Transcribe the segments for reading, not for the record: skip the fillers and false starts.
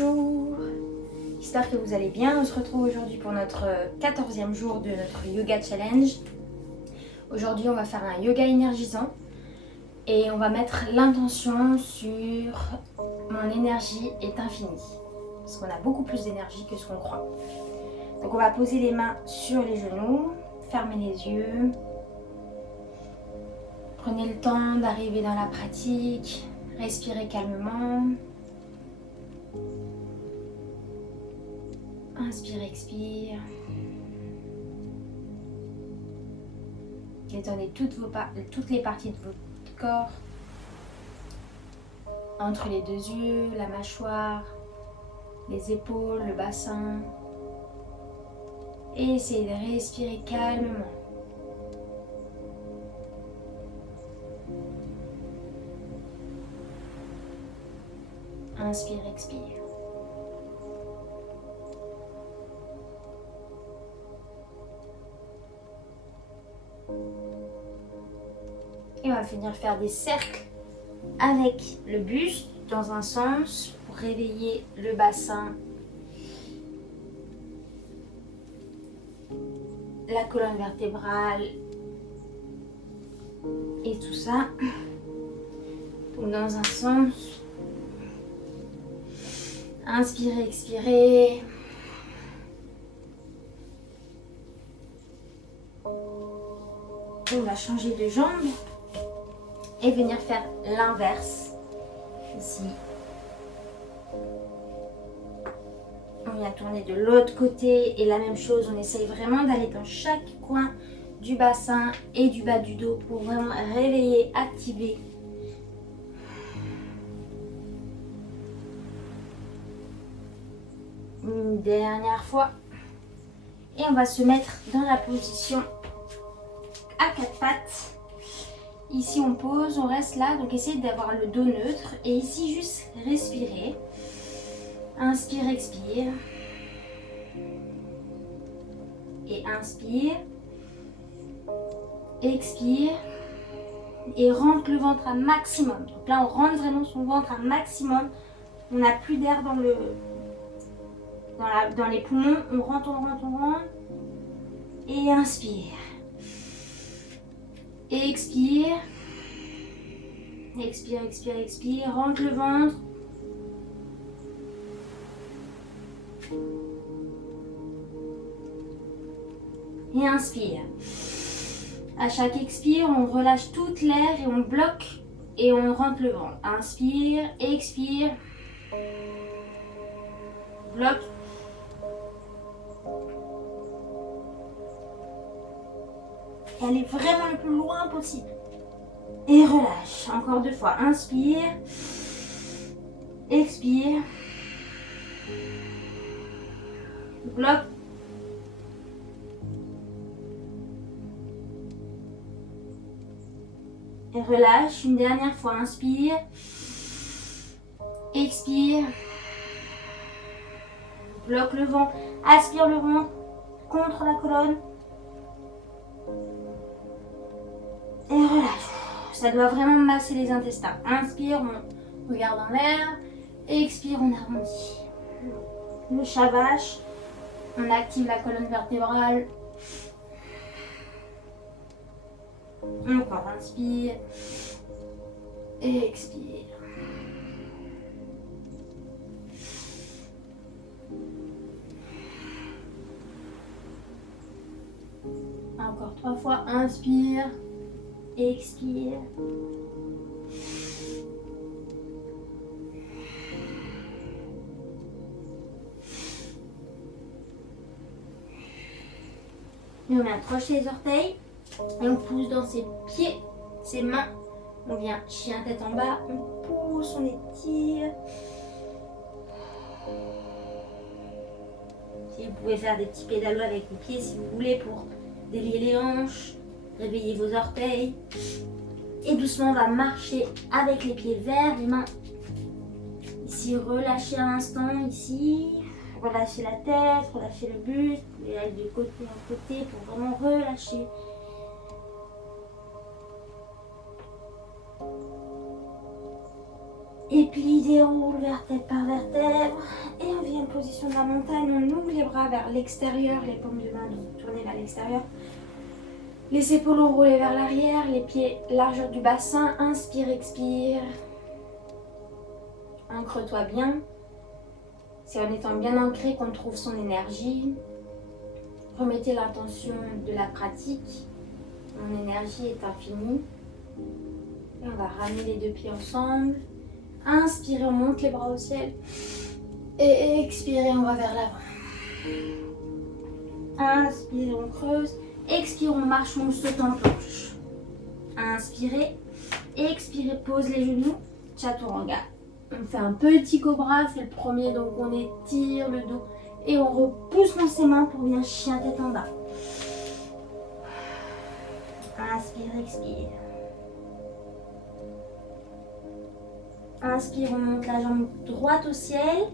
Bonjour, j'espère que vous allez bien. On se retrouve aujourd'hui pour notre 14e jour de notre yoga challenge. Aujourd'hui on va faire un yoga énergisant et on va mettre l'intention sur mon énergie est infinie. Parce qu'on a beaucoup plus d'énergie que ce qu'on croit. Donc on va poser les mains sur les genoux, fermer les yeux. Prenez le temps d'arriver dans la pratique, respirez calmement. Inspire, expire. Détendez toutes les parties de votre corps. Entre les deux yeux, la mâchoire, les épaules, le bassin. Et essayez de respirer calmement. Inspire, expire. Et on va venir faire des cercles avec le buste dans un sens pour réveiller le bassin, la colonne vertébrale et tout ça. Donc dans un sens, inspirez, expirez. On va changer de jambe et venir faire l'inverse ici. On vient tourner de l'autre côté et la même chose, on essaye vraiment d'aller dans chaque coin du bassin et du bas du dos pour vraiment réveiller, activer. Une dernière fois. Et on va se mettre dans la position à quatre pattes. Ici on pose, on reste là, donc essayez d'avoir le dos neutre. Et ici juste respirer. Inspire, expire. Et inspire. Expire. Et rentre le ventre à maximum. Donc là on rentre vraiment son ventre à maximum. On n'a plus d'air dans les poumons. On rentre. Et inspire. Expire. Expire, expire, expire. Rentre le ventre. Et inspire. À chaque expire, on relâche toute l'air et on bloque et on rentre le ventre. Inspire, expire. Bloque. Allez vraiment le plus loin possible. Et relâche. Encore deux fois. Inspire. Expire. Bloque. Et relâche. Une dernière fois. Inspire. Expire. Bloque le ventre. Aspire le ventre contre la colonne. Et relâche. Ça doit vraiment masser les intestins. Inspire, on regarde en l'air. Expire, on arrondit. Le chavache. On active la colonne vertébrale. Encore, inspire. Et expire. Encore trois fois. Inspire. Expire. Et on vient accrocher les orteils. Et on pousse dans ses pieds, ses mains. On vient chien tête en bas. On pousse, on étire. Si vous pouvez faire des petits pédalos avec les pieds si vous voulez pour délier les hanches. Réveillez vos orteils. Et doucement, on va marcher avec les pieds vers les mains. Ici, relâchez un instant. Ici, relâchez la tête, relâchez le buste. Et aller de côté en côté pour vraiment relâcher. Et plie, déroule vertèbre par vertèbre. Et on vient en position de la montagne. On ouvre les bras vers l'extérieur, les paumes de main donc tournées vers l'extérieur. Les épaules enroulées vers l'arrière, les pieds largeur du bassin. Inspire, expire. Ancre-toi bien. C'est en étant bien ancré qu'on trouve son énergie. Remettez l'intention de la pratique. Mon énergie est infinie. Et on va ramener les deux pieds ensemble. Inspirez, on monte les bras au ciel. Et expirez, on va vers l'avant. Inspirez, on creuse. Expirez, on marche, on saute en planche. Inspirez. Expirez, pose les genoux. Chaturanga. On fait un petit cobra, c'est le premier, donc on étire le dos. Et on repousse dans ses mains pour bien chien tête en bas. Inspire, expire. Inspire, on monte la jambe droite au ciel.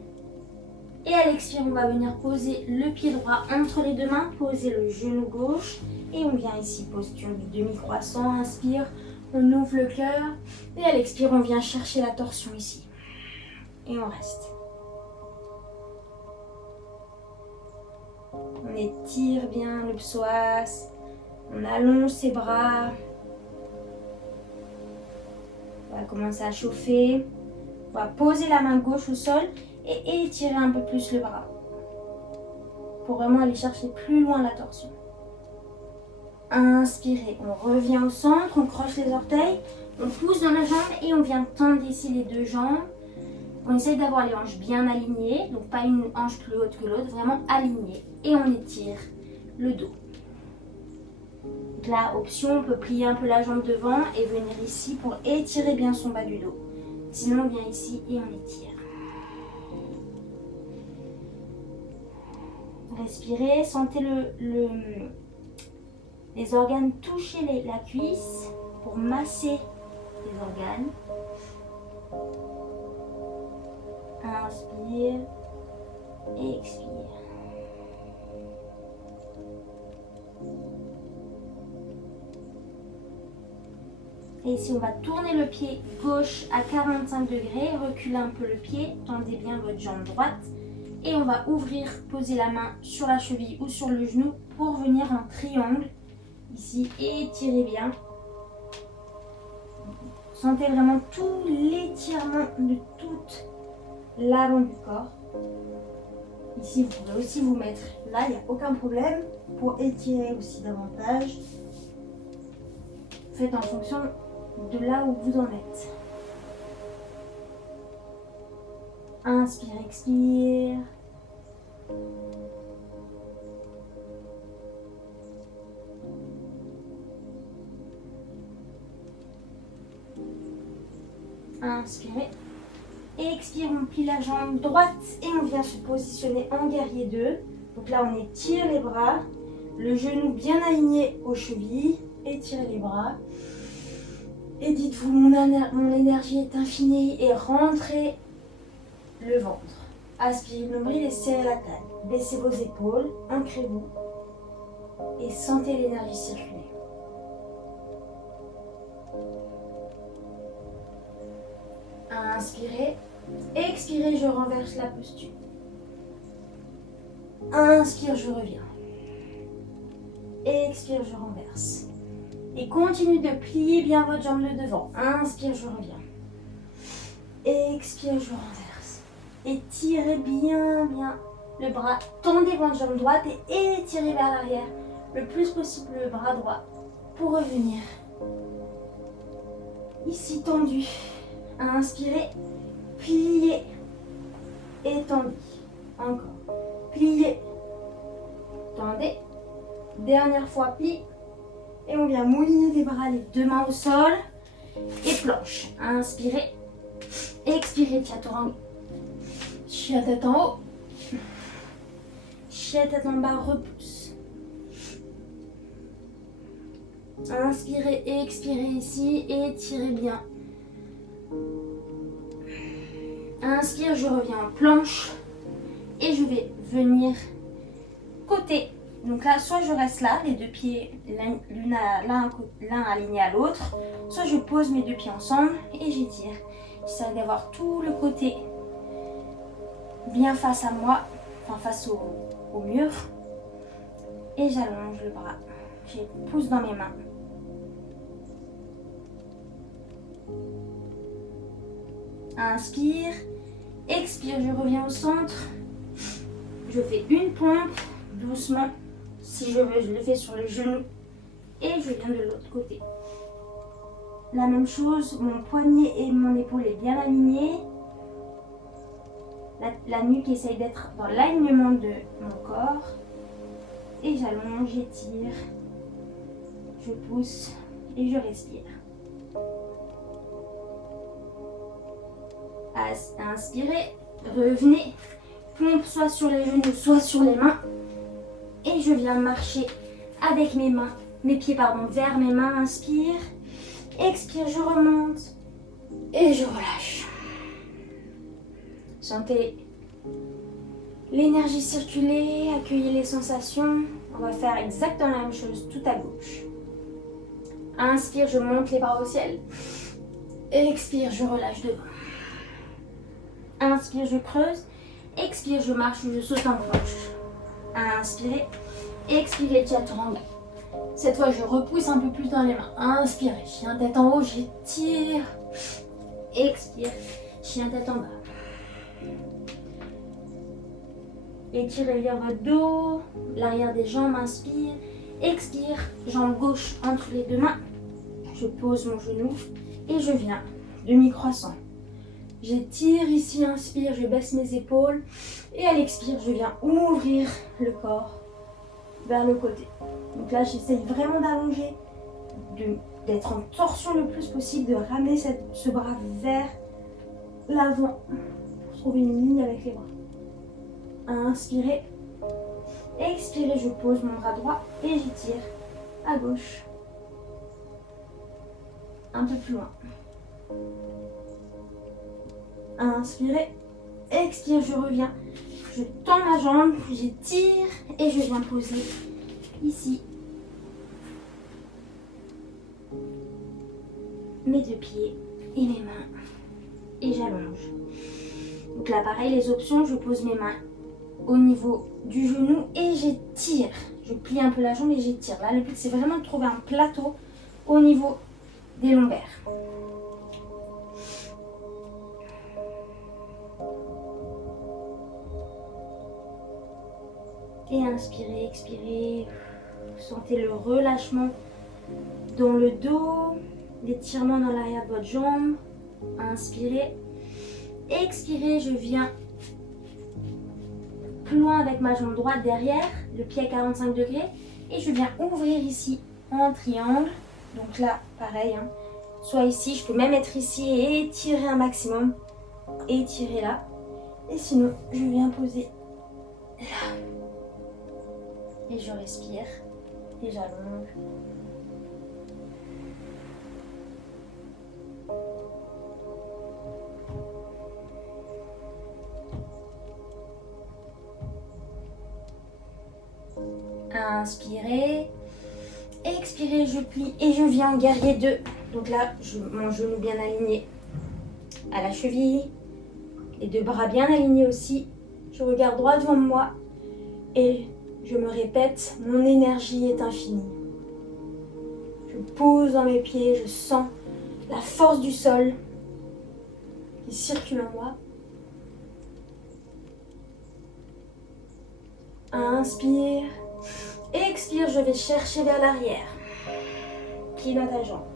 Et à l'expire, on va venir poser le pied droit entre les deux mains, poser le genou gauche. Et on vient ici, posture du demi-croissant. Inspire, on ouvre le cœur. Et à l'expire, on vient chercher la torsion ici. Et on reste. On étire bien le psoas. On allonge ses bras. On va commencer à chauffer. On va poser la main gauche au sol et étirer un peu plus le bras. Pour vraiment aller chercher plus loin la torsion. Inspirez. On revient au centre. On croche les orteils. On pousse dans la jambe et on vient tendre ici les deux jambes. On essaye d'avoir les hanches bien alignées, donc pas une hanche plus haute que l'autre, vraiment alignée. Et on étire le dos. Donc là, option, on peut plier un peu la jambe devant et venir ici pour étirer bien son bas du dos. Sinon, on vient ici et on étire. Respirez, sentez les organes toucher la cuisse pour masser les organes. Inspire et expire. Et ici, on va tourner le pied gauche à 45 degrés, reculer un peu le pied, tendez bien votre jambe droite. Et on va ouvrir, poser la main sur la cheville ou sur le genou pour venir en triangle. Ici, étirez bien. Sentez vraiment tout l'étirement de toute l'avant du corps. Ici, vous pouvez aussi vous mettre là, il n'y a aucun problème pour étirer aussi davantage. Faites en fonction de là où vous en êtes. Inspire, expire. Inspirez. Expire, on plie la jambe droite et on vient se positionner en guerrier 2. Donc là, on étire les bras, le genou bien aligné aux chevilles. Étirez les bras. Et dites-vous, mon énergie est infinie et rentrez le ventre. Aspirez le nombril et serrez la taille. Baissez vos épaules, ancrez-vous et sentez l'énergie circuler. Inspirez, expirez, je renverse la posture. Inspire, je reviens. Expire, je renverse. Et continuez de plier bien votre jambe de devant. Inspire, je reviens. Expire, je renverse. Étirez bien le bras. Tendez votre jambe droite et étirez vers l'arrière le plus possible le bras droit pour revenir. Ici tendu. Inspirez, pliez, étendez. Encore. Pliez, tendez. Dernière fois, plie. Et on vient mouliner les bras, les deux mains au sol. Et planche. Inspirez. Expirez, chaturanga. Chien tête en haut. Chien tête en bas, repousse. Inspirez, expirez ici. Étirez bien. Inspire, je reviens en planche. Et je vais venir côté. Donc là, soit je reste là, les deux pieds l'un aligné à l'autre, soit je pose mes deux pieds ensemble et j'étire. J'essaie d'avoir tout le côté bien face à moi, enfin face au mur. Et j'allonge le bras. Je les pousse dans mes mains. Inspire, expire, je reviens au centre. Je fais une pompe, doucement. Si je veux, je le fais sur les genoux. Et je viens de l'autre côté. La même chose, mon poignet et mon épaule est bien alignés. La nuque essaye d'être dans l'alignement de mon corps. Et j'allonge, j'étire. Je pousse et je respire. Inspirez, revenez, pompe soit sur les genoux, soit sur les mains. Et je viens marcher avec mes pieds vers mes mains. Inspire, expire, je remonte et je relâche. Sentez l'énergie circuler, accueillez les sensations. On va faire exactement la même chose tout à gauche. Inspire, je monte les bras au ciel. Expire, je relâche devant. Inspire, je creuse. Expire, je marche ou je saute en gauche. Inspirez. Expirez, chaturanga. Cette fois, je repousse un peu plus dans les mains. Inspirez, chien tête en haut, j'étire. Expire, chien tête en bas. Étirez bien votre dos, l'arrière des jambes, inspire. Expire, jambe gauche entre les deux mains. Je pose mon genou et je viens demi-croissant. J'étire ici, inspire, je baisse mes épaules. Et à l'expire, je viens ouvrir le corps vers le côté. Donc là, j'essaye vraiment d'allonger, d'être en torsion le plus possible, de ramener ce bras vers l'avant pour trouver une ligne avec les bras. Inspirez. Expirez, je pose mon bras droit et j'étire à gauche. Un peu plus loin. Inspirez. Expire, je reviens. Je tends ma jambe, j'étire et je viens poser ici mes deux pieds et mes mains. Et j'allonge. Donc là, pareil, les options, je pose mes mains au niveau du genou et j'étire. Je plie un peu la jambe et j'étire. Là, le but, c'est vraiment de trouver un plateau au niveau des lombaires. Et inspirez, expirez. Sentez le relâchement dans le dos, l'étirement dans l'arrière de votre jambe. Inspirez. Expirez, je viens plus loin avec ma jambe droite derrière, le pied à 45 degrés. Et je viens ouvrir ici en triangle. Donc là, pareil, hein. Soit ici, je peux même être ici et étirer un maximum. Étirer là. Et sinon, je viens poser là. Et je respire. Et j'allonge. Inspirez. Expirez, je plie et je viens en guerrier 2. Donc là, mon genou bien aligné à la cheville. Les deux bras bien alignés aussi. Je regarde droit devant moi et je me répète, mon énergie est infinie. Je pose dans mes pieds, je sens la force du sol qui circule en moi. Inspire. Expire, je vais chercher vers l'arrière. Pied dans ta jambe.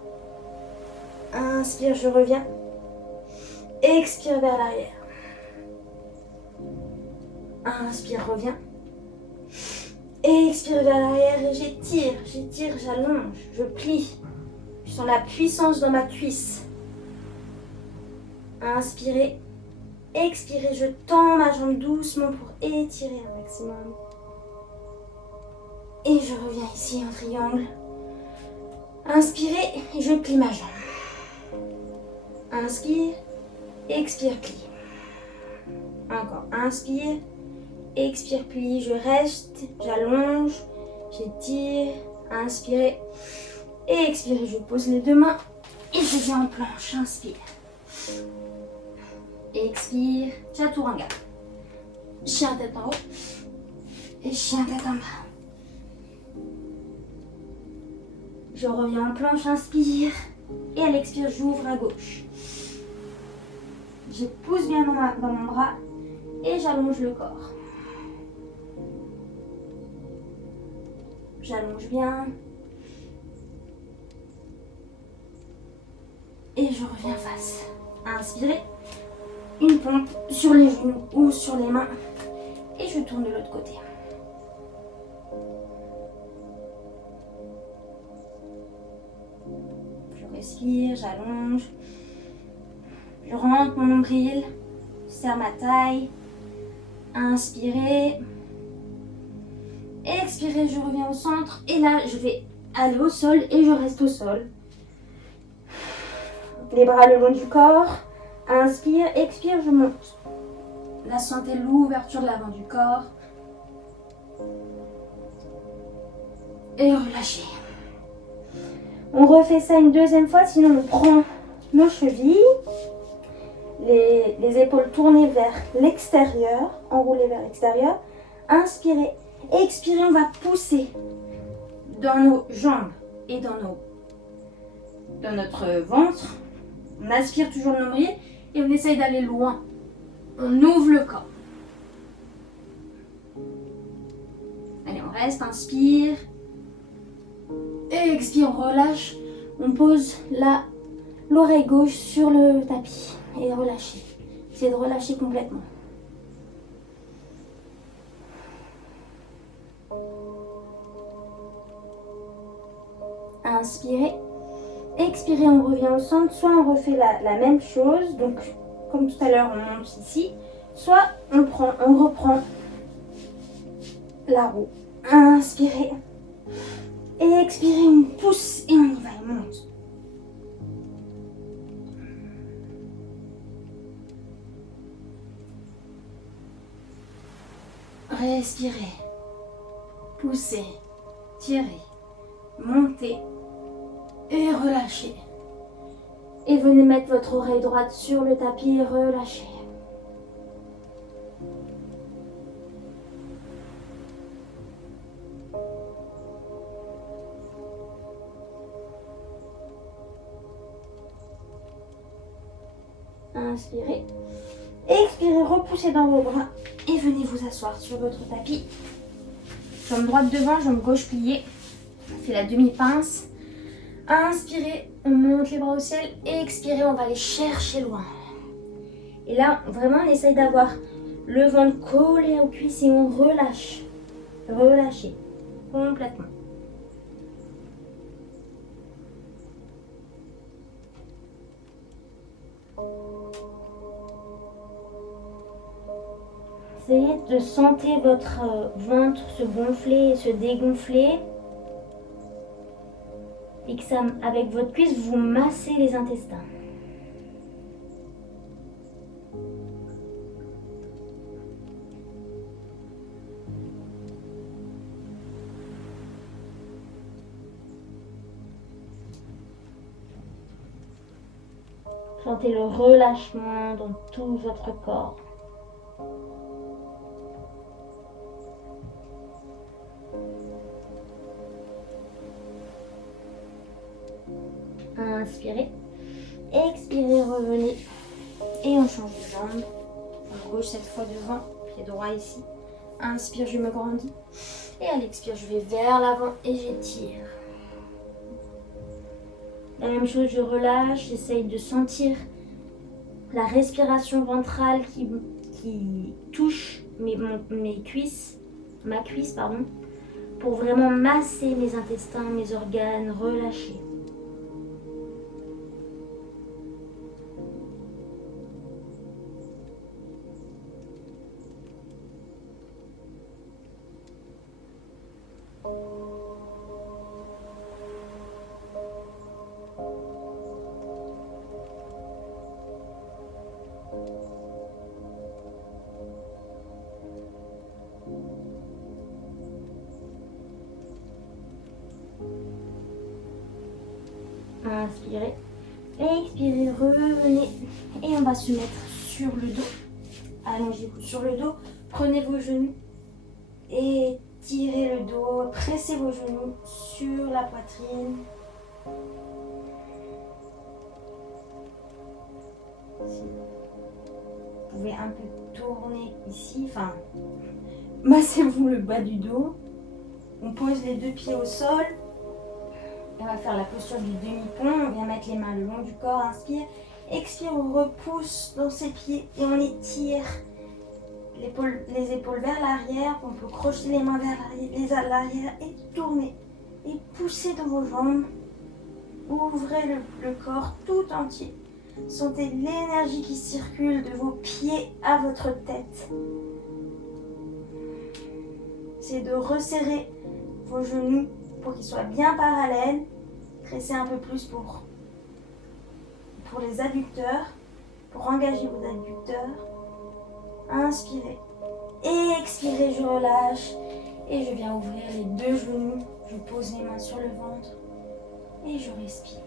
Inspire, je reviens. Expire vers l'arrière. Inspire, reviens. Expire vers l'arrière et j'étire, j'allonge, je plie. Je sens la puissance dans ma cuisse. Inspirez. Expirez, je tends ma jambe doucement pour étirer un maximum. Et je reviens ici en triangle. Inspirez et je plie ma jambe. Inspire, expire, plie. Encore, inspire, expire, plie, je reste, j'allonge, j'étire, inspirez et expirez. Je pose les deux mains et je viens en planche, inspire. Expire, chaturanga. Chien tête en haut et chien tête en bas. Je reviens en planche, inspire. Et à l'expire, j'ouvre à gauche. Je pousse bien dans mon bras et j'allonge le corps. J'allonge bien. Et je reviens face. Inspirez. Une pompe sur les genoux ou sur les mains. Et je tourne de l'autre côté. Je respire, j'allonge. Je rentre mon nombril. Je serre ma taille. Inspirez. Expirez, je reviens au centre. Et là, je vais aller au sol et je reste au sol. Les bras le long du corps. Inspire, expire, je monte. Là, sentez l'ouverture de l'avant du corps. Et relâchez. On refait ça une deuxième fois, sinon on prend nos chevilles. Les épaules tournées vers l'extérieur, enroulées vers l'extérieur. Inspirez, expirez, on va pousser dans nos jambes et dans notre ventre. On aspire toujours le nombril et on essaye d'aller loin. On ouvre le corps. Allez, on reste, inspire. Et expire, on relâche. On pose l'oreille gauche sur le tapis et relâchez. Essayez de relâcher complètement. Inspirez. Expirez, on revient au centre. Soit on refait la même chose. Donc, comme tout à l'heure, on monte ici. Soit on reprend la roue. Inspirez. Et expirez, on pousse et on y va, on monte. Respirez. Poussez. Tirez. Montez. Et relâchez. Et venez mettre votre oreille droite sur le tapis et relâchez. Inspirez. Expirez, repoussez dans vos bras et venez vous asseoir sur votre tapis. Jambe droite devant, jambe gauche pliée. On fait la demi-pince. Inspirez, on monte les bras au ciel. Expirez, on va aller chercher loin. Et là, vraiment, on essaye d'avoir le ventre collé aux cuisses et on relâche. Relâchez complètement. Essayez de sentir votre ventre se gonfler et se dégonfler. Et que ça, avec votre cuisse, vous massez les intestins. Sentez le relâchement dans tout votre corps. Inspirez, expirez, revenez et on change de jambe. Jambe gauche cette fois devant, pied droit ici. Inspire, je me grandis et à l'expire, je vais vers l'avant et j'étire. La même chose, je relâche, j'essaye de sentir la respiration ventrale qui touche mes cuisses, ma cuisse, pardon, pour vraiment masser mes intestins, mes organes, relâcher. Inspirez, expirez, revenez et on va se mettre sur le dos. Allongez-vous sur le dos. Prenez vos genoux et tirez le dos. Pressez vos genoux sur la poitrine. Vous pouvez un peu tourner ici. Enfin, massez-vous le bas du dos. On pose les deux pieds au sol. On va faire la posture du demi-pont. On vient mettre les mains le long du corps. Inspire. Expire, on repousse dans ses pieds et on étire les épaules vers l'arrière. On peut crocheter les mains vers l'arrière et tourner. Et poussez dans vos jambes. Ouvrez le corps tout entier. Sentez l'énergie qui circule de vos pieds à votre tête. C'est de resserrer vos genoux pour qu'ils soient bien parallèles. Pressez un peu plus pour les adducteurs, pour engager vos adducteurs. Inspirez. Expirez, je relâche. Et je viens ouvrir les deux genoux. Je pose les mains sur le ventre. Et je respire.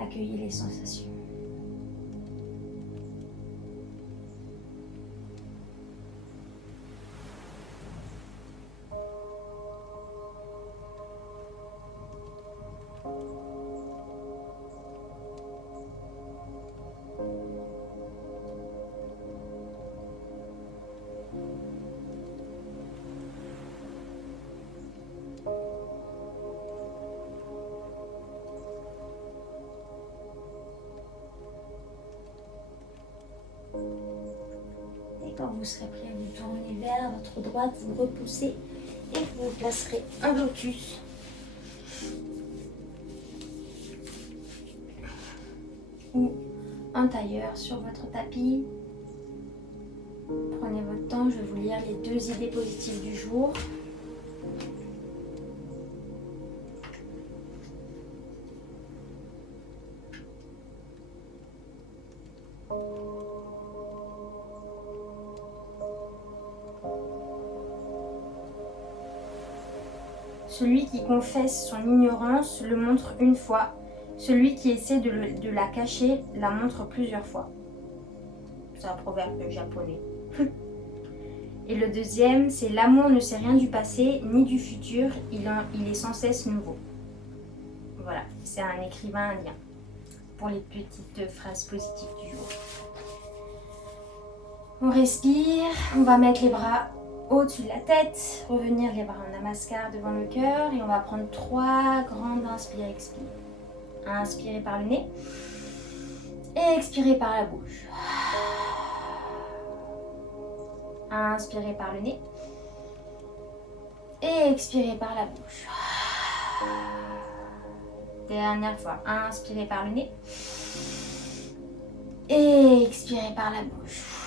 Accueillez les sensations. Et quand vous serez prêt à vous tourner vers votre droite, vous repoussez et vous placerez un lotus. Ou un tailleur sur votre tapis. Prenez votre temps, je vais vous lire les deux idées positives du jour. Celui qui confesse son ignorance le montre une fois. Celui qui essaie de la cacher la montre plusieurs fois. C'est un proverbe japonais. Et le deuxième, c'est l'amour ne sait rien du passé ni du futur, il est sans cesse nouveau. Voilà, c'est un écrivain indien. Pour les petites phrases positives du jour. On respire, on va mettre les bras au-dessus de la tête, revenir les bras en namaskar devant le cœur et on va prendre 3 grandes inspire-expire. Inspirez par le nez et expirez par la bouche. Inspirez par le nez et expirez par la bouche. Dernière fois, inspirez par le nez et expirez par la bouche.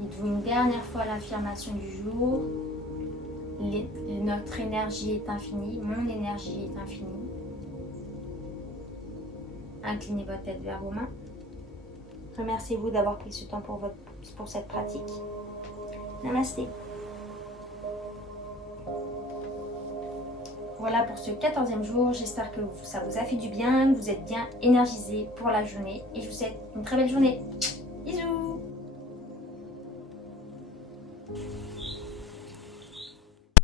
Dites-vous une dernière fois l'affirmation du jour. Notre énergie est infinie, mon énergie est infinie. Inclinez votre tête vers vos mains. Remerciez-vous d'avoir pris ce temps pour cette pratique. Namasté. Voilà pour ce 14e jour. J'espère que ça vous a fait du bien, que vous êtes bien énergisés pour la journée. Et je vous souhaite une très belle journée. Bisous.